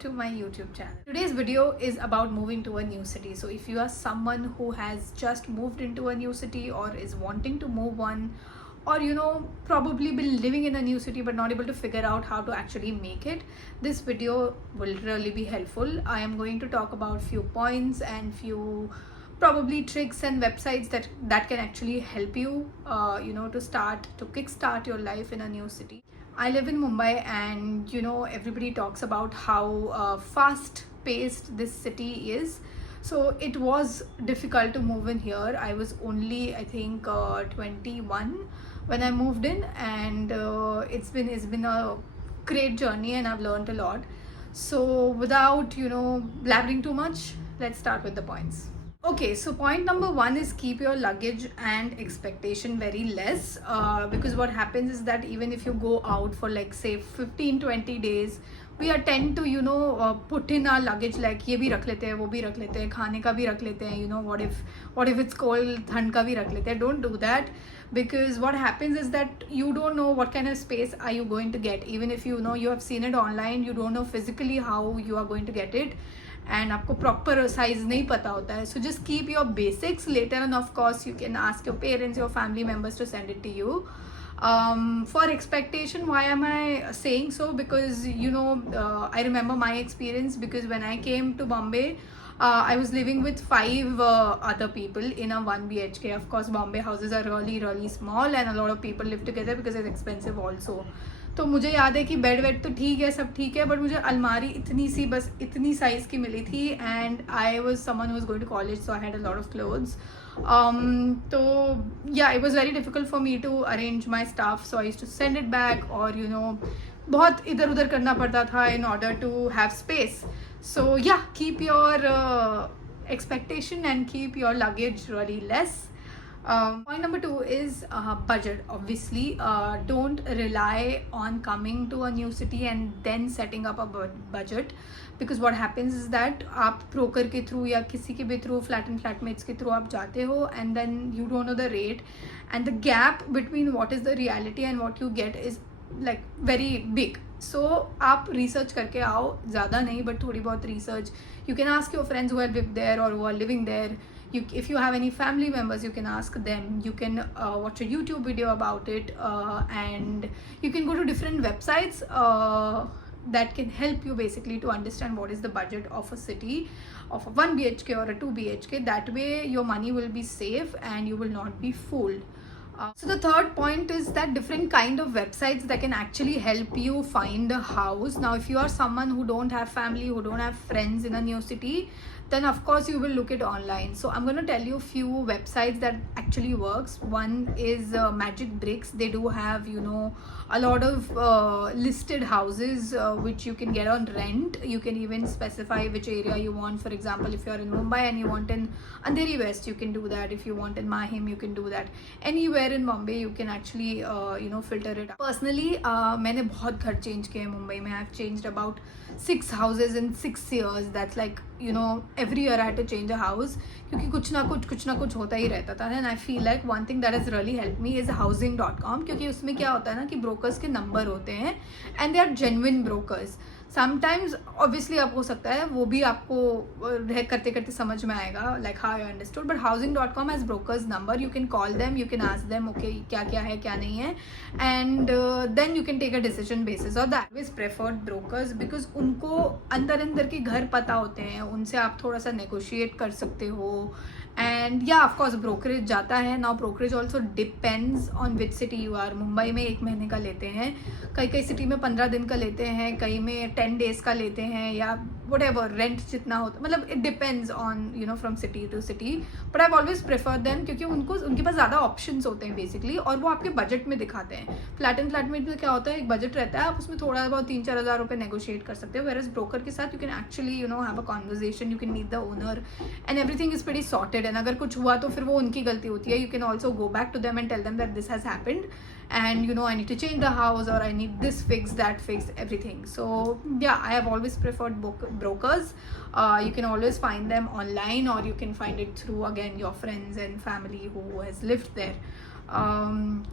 to my YouTube channel. Today's video is about moving to a new city. So if you are someone who has just moved into a new city or is wanting to move one, or probably been living in a new city but not able to figure out how to actually make it, this video will really be helpful. I am going to talk about few points and few probably tricks and websites that can actually help you to kickstart your life in a new city. I live in Mumbai, and everybody talks about how fast paced this city is. So it was difficult to move in here. I was only, I think, 21 when I moved in, and it's been a great journey, and I've learned a lot. So without blabbering too much, let's start with the points. Okay, so point number one is keep your luggage and expectation very less, because what happens is that even if you go out for like say 15-20 days, we are tend to put in our luggage like ये भी रख लेते हैं, वो भी रख लेते हैं, खाने का भी रख लेते हैं, what if it's cold, ठंड का भी रख लेते हैं. Don't do that, because what happens is that you don't know what kind of space are you going to get. Even if you have seen it online, you don't know physically how you are going to get it, and आपको proper size नहीं पता होता है. So just keep your basics. Later on, of course, you can ask your parents, your family members to send it to you. For expectation, why am I saying so? Because I remember my experience, because when I came to Bombay, I was living with 5 other people in a 1 BHK. Of course, Bombay houses are really really small, and a lot of people live together because it's expensive also. तो मुझे याद है कि bed वेड तो ठीक है, सब ठीक है, बट मुझे अलमारी इतनी सी, बस इतनी साइज़ की मिली थी. And I was someone who was going to college, so I had a lot of clothes. तो yeah it was very difficult for me to arrange my stuff, so I used to send it back, और बहुत इधर उधर करना पड़ता था in order to have space. So yeah keep your expectation and keep your luggage really less. Point number 2 is budget. Obviously, don't rely on coming to a new city and then setting up a budget, because what happens is that आप broker के through या किसी के भी through flat and flatmates के through आप जाते हो, and then you don't know the rate, and the gap between what is the reality and what you get is like very big. So आप research करके आओ, ज़्यादा नहीं but थोड़ी बहुत research. You can ask your friends who have lived there or who are living there. If you have any family members, you can ask them. You can watch a YouTube video about it, and you can go to different websites that can help you basically to understand what is the budget of a city, of a 1 BHK or a 2 BHK. That way your money will be safe and you will not be fooled. So the third point is that different kind of websites that can actually help you find a house. Now, if you are someone who don't have family, who don't have friends in a new city, then of course you will look it online. So I'm going to tell you a few websites that actually works. One is Magic Bricks. They do have a lot of listed houses which you can get on rent. You can even specify which area you want. For example, if you're in Mumbai and you want in Andheri West, you can do that. If you want in Mahim, you can do that. Anywhere in Mumbai you can actually filter it. Personally, मैंने बहुत घर change किए मुंबई में. I've changed about 6 houses in 6 years. That's like every year I had to change a house, क्योंकि कुछ ना कुछ होता ही रहता था. And I feel like one thing that has really helped me is housing.com, क्योंकि उसमें क्या होता है ना कि brokers के नंबर होते हैं, and they are genuine brokers. Sometimes obviously आप हो सकता है वो भी आपको रह करते करते समझ में आएगा, like how you understood. But housing.com has brokers number. You can call them, you can ask them okay क्या क्या है क्या नहीं है, and then you can take a decision basis of that. Always preferred brokers, because उनको अंदर के घर पता होते हैं, उनसे आप थोड़ा सा नेगोशिएट कर सकते हो. एंड या ऑफकोर्स ब्रोकरेज जाता है. Now brokerage also depends on which city you are. Mumbai में 1 महीने का लेते हैं, कई सिटी में 15 दिन का लेते हैं, कई में 10 days का लेते हैं, या वट एवर रेंट जितना होता, मतलब it depends on from city to city. But I always prefer them, क्योंकि उनके पास ज़्यादा ऑप्शंस होते हैं बेसिकली, और वो आपके बजट में दिखाते हैं. फ्लैट एंड फ्लैटमेट में क्या होता है, एक बजट रहता है, आप उसमें थोड़ा बहुत 3-4 हज़ार रुपये नेगोशिएट कर सकते हो. वेयर एज ब्रोकर के साथ you can actually have a conversation, you can meet the owner, and everything is pretty sorted. And अगर कुछ हुआ तो फिर वो उनकी गलती होती है. You can also go back to them and tell them that this has happened, and I need to change the house, or I need this fix, that fix, everything. So yeah, I have always preferred brokers. You can always find them online, or you can find it through, again, your friends and family who has lived there.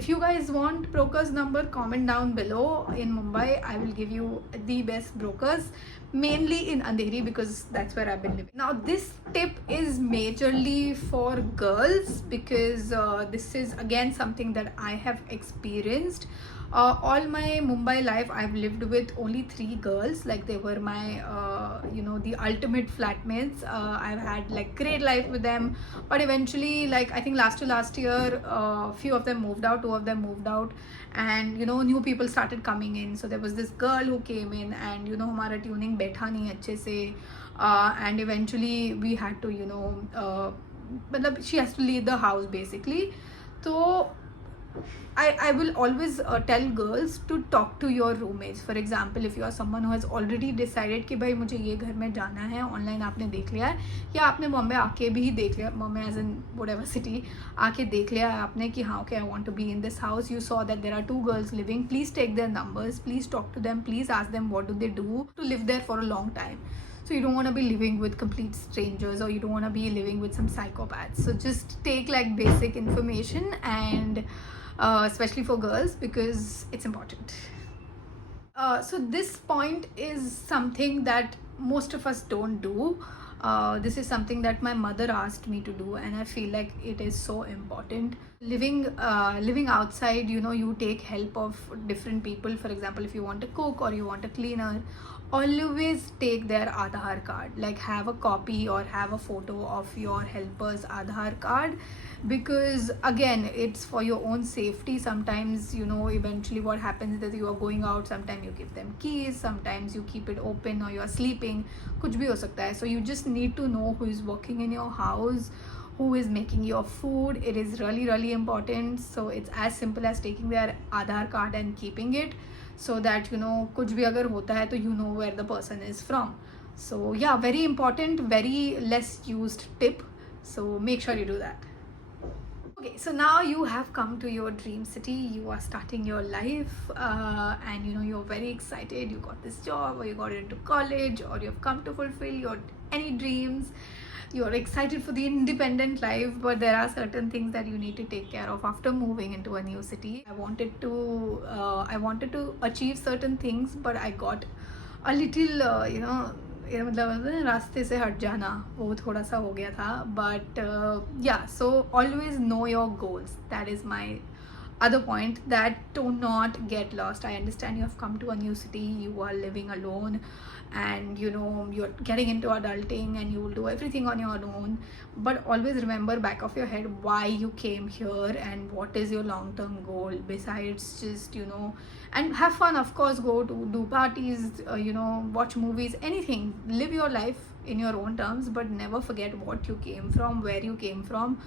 If you guys want brokers number, comment down below. In Mumbai, I will give you the best brokers, mainly in Andheri, because that's where I've been living. Now this tip is majorly for girls, because this is again something that I have experienced. All my Mumbai life, I've lived with only 3 girls. Like, they were my the ultimate flatmates. I've had like great life with them, but eventually, like, I think last to last year, few of them moved out, 2 of them moved out, and new people started coming in. So there was this girl who came in, and हमारा tuning बैठा नहीं अच्छे से, and eventually we had to मतलब she has to leave the house basically. So I will always tell girls to talk to your roommates. For example, if you are someone who has already decided कि भाई मुझे ये घर में जाना है, online आपने देख लिया है, या आपने बॉम्बे आके भी देख लिया, Bombay as in whatever city आके देख लिया है आपने कि हाँ, okay, I want to be in this house. You saw that there are 2 girls living. Please take their numbers. Please talk to them. Please ask them what do they do to live there for a long time. So you don't want to be living with complete strangers, or you don't want to be living with some psychopaths. So just take like basic information, and especially for girls, because it's important. So this point is something that most of us don't do. This is something that my mother asked me to do, and I feel like it is so important. Living outside, you take help of different people. For example, if you want a cook or you want a cleaner, always take their Adar card. Like, have a copy or have a photo of your helper's Adar card, because again, it's for your own safety. Sometimes eventually what happens is that you are going out, sometimes you give them keys, sometimes you keep it open, or you are sleeping, kuch bhi ho sakta hai. So you just need to know who is working in your house, who is making your food. It is really, really important. So it's as simple as taking their Adar card and keeping it, so that kuch bhi agar hota hai to you know where the person is from. So yeah, very important, very less used tip. So make sure you do that. Okay, so now you have come to your dream city. You are starting your life, and you're very excited. You got this job, or you got into college, or you've come to fulfill your any dreams. You're excited for the independent life, but there are certain things that you need to take care of after moving into a new city. I wanted to achieve certain things, but I got a little मतलब रास्ते से हट जाना, वो थोड़ा सा हो गया था. But yeah, so always know your goals. That is my other point, that do not get lost. I understand you have come to a new city, you are living alone, and you're getting into adulting, and you will do everything on your own. But always remember back of your head why you came here, and what is your long-term goal, besides just and have fun. Of course, go to do parties, watch movies, anything. Live your life in your own terms, but never forget what you came from, where you came from.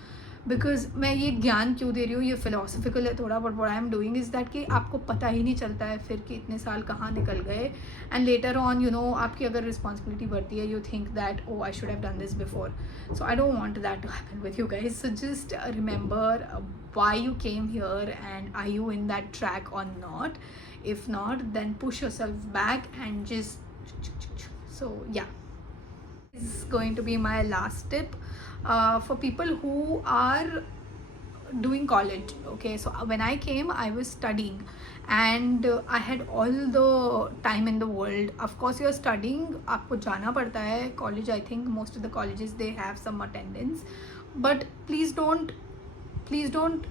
Because मैं ये ज्ञान क्यों दे रही हूँ, ये philosophical है थोड़ा, but what I am doing is that कि आपको पता ही नहीं चलता है फिर कि इतने साल कहाँ निकल गए, एंड लेटर ऑन आपकी अगर रिस्पॉन्सिबिलिटी बढ़ती है, you think that oh I should have done this before. So I don't want that to happen with you guys. So just remember why you came here, and are you in that track or not. If not, then push yourself back and just so yeah, this is going to be my last tip. For people who are doing college, okay, so when I came, I was studying, and I had all the time in the world. Of course, you're studying, आपको जाना पड़ता है college. I think most of the colleges, they have some attendance, but please don't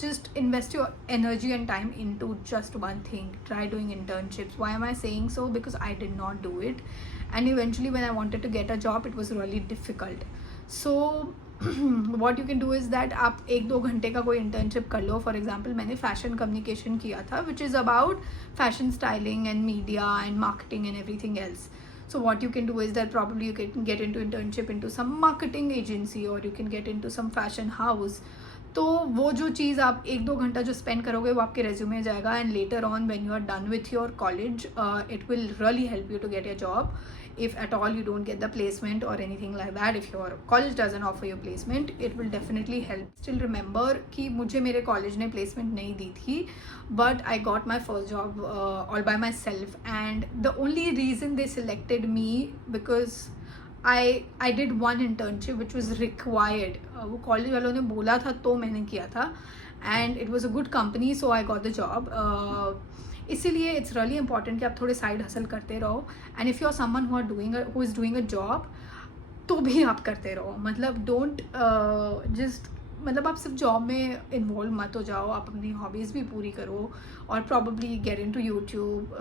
just invest your energy and time into just one thing. Try doing internships. Why am I saying so? Because I did not do it, and eventually when I wanted to get a job, it was really difficult. So what you can do is that आप 1-2 घंटे का कोई internship कर लो. For example, मैंने fashion communication किया था, which is about fashion styling and media and marketing and everything else. So what you can do is that probably you can get into internship into some marketing agency, or you can get into some fashion house. तो वो जो चीज़ आप 1-2 घंटा जो spend करोगे, वो आपके resume जाएगा, and later on when you are done with your college, it will really help you to get your job. if at all you don't get the placement or anything like that, if your college doesn't offer you placement, it will definitely help. Still remember कि मुझे मेरे college ने placement नहीं दी थी, but I got my first job all by myself, and the only reason they selected me because I did one internship which was required. वो college वालों ने बोला था तो मैंने किया था, and it was a good company, so I got the job. इसीलिए इट्स रियली इंपॉर्टेंट कि आप थोड़े साइड हसल करते रहो, and if you are someone who is doing a job तो भी आप करते रहो. मतलब डोंट जस्ट मतलब आप सिर्फ जॉब में इन्वॉल्व मत हो जाओ, आप अपनी हॉबीज़ भी पूरी करो और probably get into YouTube.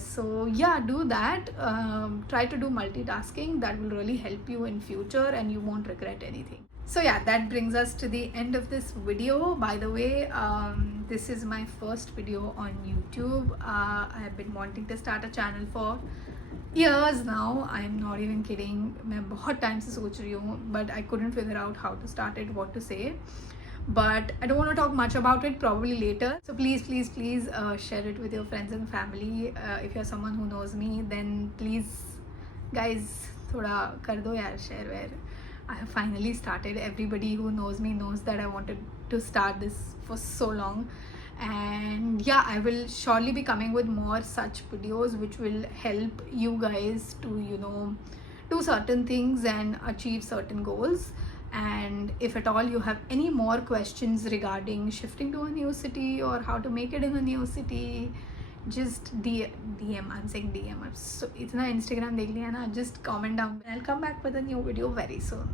So yeah do that, try to do multitasking. That will really help you in future and you won't regret anything. So yeah, that brings us to the end of this video. By the way, this is my first video on YouTube. I have been wanting to start a channel for years now. I am not even kidding. मैं बहुत time से सोच रही हूँ, but I couldn't figure out how to start it, what to say. But I don't want to talk much about it, probably later. So please share it with your friends and family. If you're someone who knows me, then please guys थोड़ा कर दो यार share where I have finally started. Everybody who knows me knows that I wanted to start this for so long, and yeah, I will surely be coming with more such videos which will help you guys to do certain things and achieve certain goals. And if at all you have any more questions regarding shifting to a new city or how to make it in a new city, just DM. I'm saying DM. So itna Instagram dekh liya na, just comment down. I'll come back with a new video very soon.